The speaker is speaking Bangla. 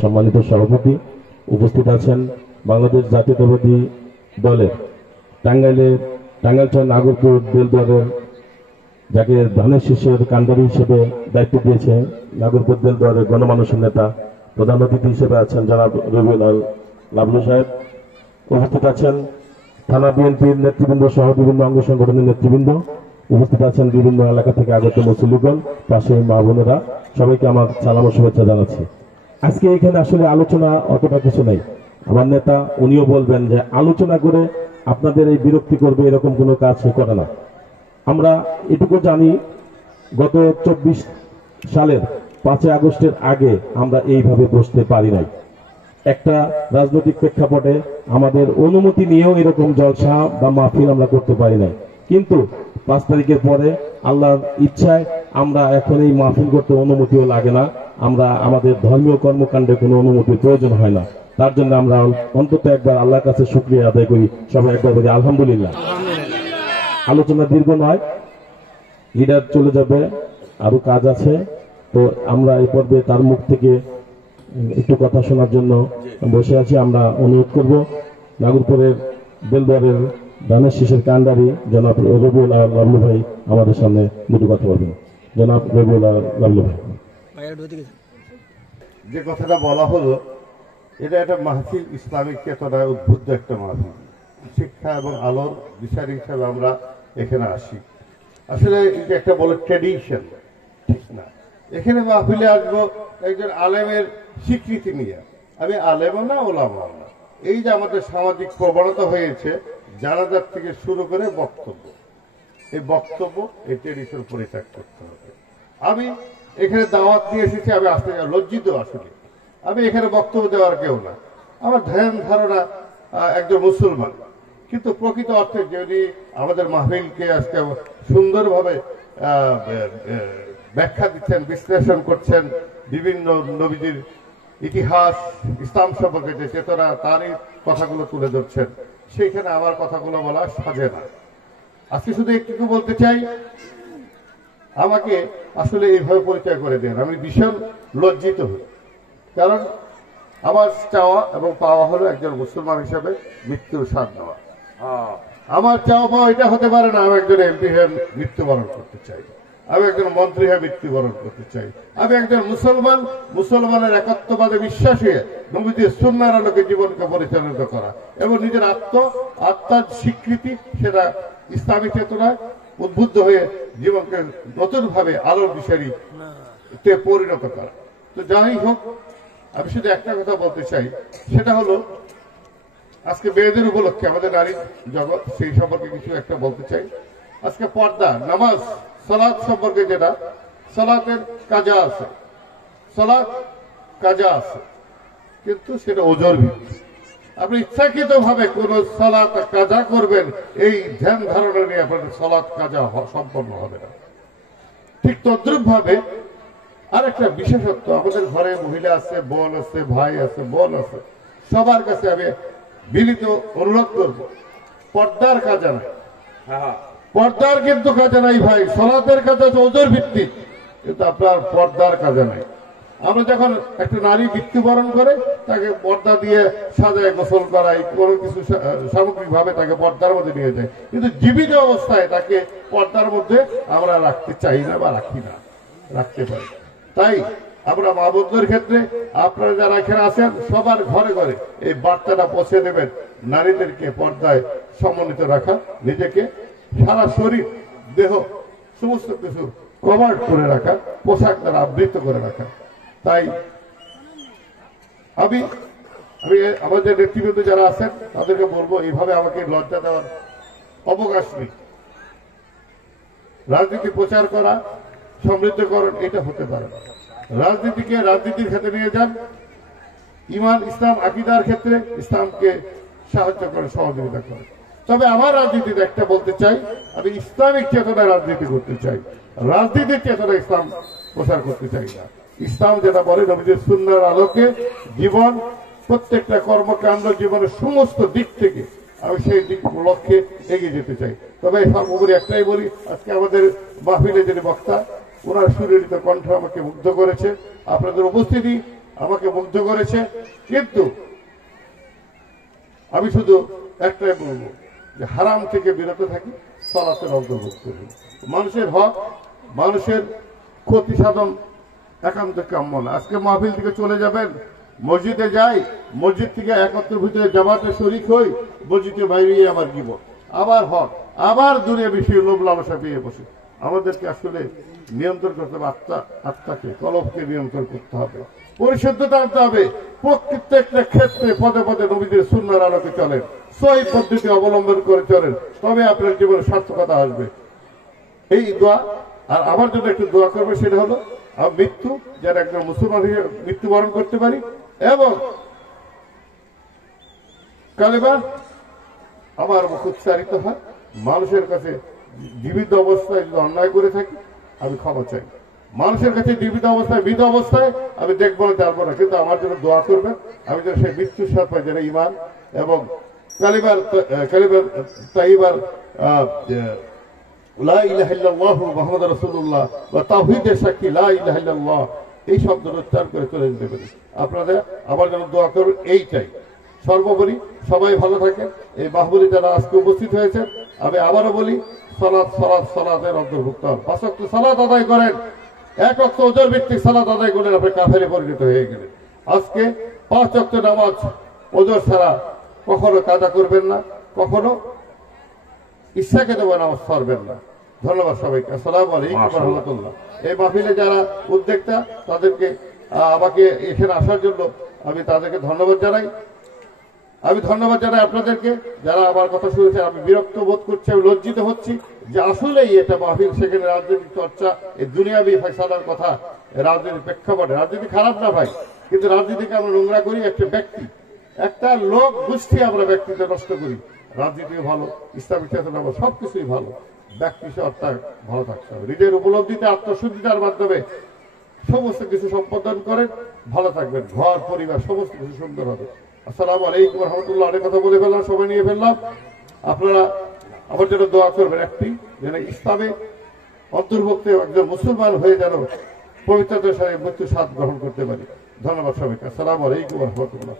সম্মানিত সভাপতি উপস্থিত আছেন বাংলাদেশ জাতীয়তাবাদী দলের টাঙ্গাইল নাগরপুর বেলদুয়ারের যাকে ধানের শীষের কান্ডারি হিসেবে দায়িত্ব দিয়েছে নাগরপুর বেলদুয়ারের গণমানুষের নেতা প্রধান অতিথি হিসেবে আছেন জনাব রবিউল লাবলু সাহেব। উপস্থিত আছেন থানা বিএনপির নেতৃবৃন্দ সহ বিভিন্ন অঙ্গ সংগঠনের নেতৃবৃন্দ। উপস্থিত আছেন বিভিন্ন এলাকা থেকে আগত মুসল্লিগণ, পাশে মা বোনেরা, সবাইকে আমার সালাম ও শুভেচ্ছা জানাচ্ছি। আজকে এখানে আসলে আলোচনা অতটা কিছু নাই। আমার নেতা উনিও বলবেন যে আলোচনা করে আপনাদের এই বিরক্তি করবে এরকম কোনো কাজ সে করে না। আমরা এটুকু জানি, গত 24 সালের 5 আগস্টের আগে আমরা এইভাবে বসতে পারি নাই। একটা রাজনৈতিক প্রেক্ষাপটে আমাদের অনুমতি নিয়েও এরকম জলসা বা মাহফিল আমরা করতে পারি নাই। কিন্তু 5 তারিখের পরে আল্লাহর ইচ্ছায় আমরা এখন এই মাহফিল করতে অনুমতিও লাগে না। আমরা আমাদের ধর্মীয় কর্মকাণ্ডে কোনো অনুমতির প্রয়োজন হয় না। তার জন্য আমরা অন্তত একবার আল্লাহর কাছে শুকরিয়া আদায় করি, সবাই একবার বলি আলহামদুলিল্লাহ। আলোচনা দীর্ঘ নয়, লিডার চলে যাবে, আরো কাজ আছে। তো আমরা এই পর্বে তার মুখ থেকে একটু কথা শোনার জন্য বসে আছি। আমরা অনুরোধ করব নাগরপুরের বেলদুয়ারের ধানের শীষের কান্ডারি জনাব রবিউল লাবলু ভাই আমাদের সামনে দুটো কথা বলবেন। জনাব রবিউল লাবলু ভাই। যে কথাটা বলা হলো, এটা একটা মাহফিল, ইসলামিক চেতনায় উদ্বুদ্ধ একটা মাহফিল। শিক্ষা এবং আলোর বিচার হিসাবে আমরা এখানে আসি। আসলে এটা একটা বলে ট্রেডিশন, ঠিক না? এখানে মাহফিলে আসবো একজন আলেমের স্বীকৃতি নিয়ে। আমি আলেমও না, ওলামাও না। এই যে আমাদের সামাজিক প্রবণতা হয়েছে, জানাজার থেকে শুরু করে বক্তব্য, এই বক্তব্য এই ট্রেডিশন পরিত্যাগ করতে হবে। আমি এখানে দাওয়াত নিয়ে এসেছি, আমি আসতে লজ্জিত। আসলে আমি এখানে বক্তব্য দেওয়ার কেউ না। আমার ধ্যান ধারণা একজন মুসলমান, কিন্তু প্রকৃত অর্থে যদি আমাদের মাহফিলকে আজকে সুন্দরভাবে ব্যাখ্যা দিচ্ছেন, বিশ্লেষণ করছেন, বিভিন্ন নবীজির ইতিহাস, ইসলাম সম্পর্কে যে চেতনা, তারই কথাগুলো তুলে ধরছেন, সেইখানে আমার কথাগুলো বলা সাজে না। আজকে শুধু একটু বলতে চাই, আমাকে আসলে এইভাবে পরিচয় করে দেন, আমি ভীষণ লজ্জিত হই। কারণ আমার চাওয়া এবং পাওয়া হলো একজন মুসলমান হিসেবে মৃত্যুর স্বাদ নেওয়া। আমার চাওয়া পাওয়া এটা হতে পারে না আমি একজন এমপি হয়ে মৃত্যুবরণ করতে চাই, আমি একজন মন্ত্রী হয়ে মৃত্যুবরণ করতে চাই। আমি একজন মুসলমান, মুসলমানের একত্ববাদে বিশ্বাস হয়ে নবীদের সুন্নাহর আলোকে জীবনকে পরিচালিত করা এবং নিজের আত্মার স্বীকৃতি, সেটা ইসলামী চেতনায় উদ্বুদ্ধ হয়ে জীবনকে নতুন ভাবে আলোর দিশারিতে পরিণত করা। তো যাই হোক, আমি শুধু একটা কথা বলতে চাই, সেটা হলো আজকে মেয়েদের উপলক্ষে আমাদের নারী জগৎ, সেই সম্পর্কে কিছু একটা বলতে চাই। আজকে পর্দা, নামাজ, সালাত সম্পর্কে, যেটা সালাতের কাজা আছে, সালাত কাজা আছে, কিন্তু সেটা ওজর ভিত্তিক। আপনি ইচ্ছাকৃত ভাবে কোন সালাত কাজা করবেন, এই ধ্যান ধারণা নিয়ে আপনাদের সালাত কাজা সম্পন্ন হবে না। ঠিক তদ্রুপ ভাবে আরেকটা বিশেষত্ব, আমাদের ঘরে মহিলা আছে, বোন আছে, ভাই আছে, বোন আছে, সবার কাছে আমি বিনীত অনুরোধ করব, পর্দার কাজা নাই, পর্দার কিন্তু কাজা নাই ভাই। সালাতের কাজা ওজর ভিত্তিক, কিন্তু আপনার পর্দার কাজা নাই। আমরা যখন একটা নারী মৃত্যুবরণ করে তাকে পর্দা দিয়ে সাজায়, গোসল করাই, কোনো কিছু সামগ্রিক ভাবে তাকে পর্দার মধ্যে নিয়ে যায়, কিন্তু জীবিত অবস্থায় তাকে পর্দার মধ্যে আমরা রাখতে চাই না বা রাখি না, রাখতে পারি। তাই আমরা মা বোনদের ক্ষেত্রে, আপনারা যারা এখানে আছেন, সবার ঘরে ঘরে এই বার্তাটা পৌঁছে দেবেন, নারীদেরকে পর্দায় সমন্বিত রাখা, নিজেকে সারা শরীর, দেহ, সমস্ত কিছু কভার করে রাখা, পোশাক দ্বারা আবৃত করে রাখা। তাই আমি আমাদের নেতৃবৃন্দ যারা আছেন তাদেরকে বলবো, এইভাবে আমাকে লজ্জা দেওয়ার অবকাশ নেই। রাজনীতি প্রচার করা, সমৃদ্ধকরণ, এটা হতে পারে না। রাজনীতিকে রাজনীতির ক্ষেত্রে নিয়ে যান, ইমান, ইসলাম, আকীদার ক্ষেত্রে ইসলামকে সাহায্য করে, সহযোগিতা করে। তবে আমার রাজনীতিতে একটা বলতে চাই, আমি ইসলামিক চেতনায় রাজনীতি করতে চাই, রাজনীতির চেতনায় ইসলাম প্রচার করতে চাই না। ইসলাম যেটা বলে, নবীদের সুন্নাহর আলোকে জীবন, প্রত্যেকটা কর্মকাণ্ড, জীবনের সমস্ত দিক থেকে আমি সেই দিক লক্ষ্যে এগিয়ে যেতে চাই। তবে সর্বোপরি একটাই বলি, আজকে আমাদের মাহফিলে যিনি বক্তা, ওনার সুরেরিত কণ্ঠ আমাকে মুগ্ধ করেছে। আপনাদের উপস্থিতি আমাকে মুগ্ধ করেছে। কিন্তু আমি শুধু একটাই বলবো যে হারাম থেকে বিরত থাকি, সালাতের অন্তর্ভুক্ত হই। মানুষের হক, মানুষের ক্ষতি সাধন একান্ত কাম্য না। আজকে মাহফিল থেকে চলে যাবেন, মসজিদে যাই, মসজিদ থেকে একত্রের ভিতরে জামাতে শরীক হই, মসজিদের বাইরে আমার জীবন, আবার হক, আবার দুনিয়া বিষয়ে লোভ লালসা পেয়ে বসে। আমাদেরকে আসলে নিয়ন্ত্রণ করতে হবে, আত্মাকে, কলবকে নিয়ন্ত্রণ করতে হবে, পরিশুদ্ধতা আনতে হবে। প্রত্যেকটা ক্ষেত্রে পদে পদে নবীদের সুন্নাহর আলোকে চলেন, সহি পদ্ধতি অবলম্বন করে চলেন, তবে আপনার জীবনে সার্থকতা আসবে। এই দোয়া। আর আমার জন্য একটু দোয়া করবে, সেটা হলো আমার মৃত্যু যেন একজন মুসলমান হিসেবে মৃত্যুবরণ করতে পারি, এবং কালেমা আমার মুখ উচ্চারিত হয়। মানুষের কাছে জীবিত অবস্থায় যদি অন্যায় করে থাকি আমি ক্ষমা চাই, মানুষের কাছে জীবিত অবস্থায়, মৃত অবস্থায় আমি দেখবো না, জানবো না, কিন্তু আমার জন্য দোয়া করবে আমি যেন সেই মৃত্যুর সাথে পাই, যেন ইমান এবং কালিমার তাইবার লা ইলাহা ইল্লাল্লাহু মুহাম্মাদুর রাসূলুল্লাহ বা তাওহীদের সাক্ষী লা ইলাহা ইল্লাল্লাহ এই শব্দটা উচ্চারণ করে চলে যেতে পারি। আপনাদের আমার জন্য দোয়া করবেন, এইটাই। সর্বোপরি সবাই ভালো থাকেন। এই মাহফিলে যারা আজকে উপস্থিত হয়েছে, আমি আবারও বলি, সালাতের অন্তর্ভুক্ত হন। 5 ওয়াক্ত সালাত আদায় করেন, 1 ওয়াক্ত ওজর ভিত্তিক সালাত আদায় করলেন, আপনি কাফেরে পরিণত হয়ে গেলেন। আজকে 5 ওয়াক্ত নামাজ ওজর ছাড়া কখনো কাজা করবেন না, কখনো ইচ্ছাকে দেবো নামাজ ছাড়বেন না। ধন্যবাদ সবাইকে। আসসালামু আলাইকুম ওয়া রাহমাতুল্লাহ। এই মাহফিলে যারা উদ্যোক্তা তাদেরকে আমাকে এখানে আসার জন্য আমি তাদেরকে ধন্যবাদ জানাই। আমি ধন্যবাদ জানাই আপনাদেরকে যারা আমার কথা শুনেছেন। আমি বিরক্ত বোধ করছি, আমি লজ্জিত হচ্ছি যে আসলেই এটা মাহফিল, সেখানে রাজনৈতিক চর্চা, এই দুনিয়াবি ফয়সালার কথা, রাজনীতির প্রেক্ষাপটে। রাজনীতি খারাপ না ভাই, কিন্তু রাজনীতিকে আমরা নোংরা করি। একটা লোক গোষ্ঠী আমরা ব্যক্তিত্ব নষ্ট করি। রাজনীতি ভালো, ইসলামিক চেতনা ভালো, সবকিছুই ভালো, ব্যক্তি সত্তা ভালো থাকতে হবে। নিজের উপলব্ধিতে, আত্মশুদ্ধিতার মাধ্যমে সমস্ত কিছু সম্পাদন করেন, ভালো থাকবেন, ঘর পরিবার সমস্ত কিছু সুন্দর হবে। আসসালামু আলাইকুম ওয়া রাহমাতুল্লাহ। অনেক কথা বলে ফেললাম, সময় নিয়ে ফেললাম। আপনারা আমার জন্য দোয়া করবেন, একটি যেন ইসলামে অন্তর্ভুক্ত একজন মুসলমান হয়ে যেন পবিত্রতার সাথে মৃত্যু স্বাদ গ্রহণ করতে পারি। ধন্যবাদ সবাইকে। আসসালামু আলাইকুম ওয়া রাহমাতুল্লাহ।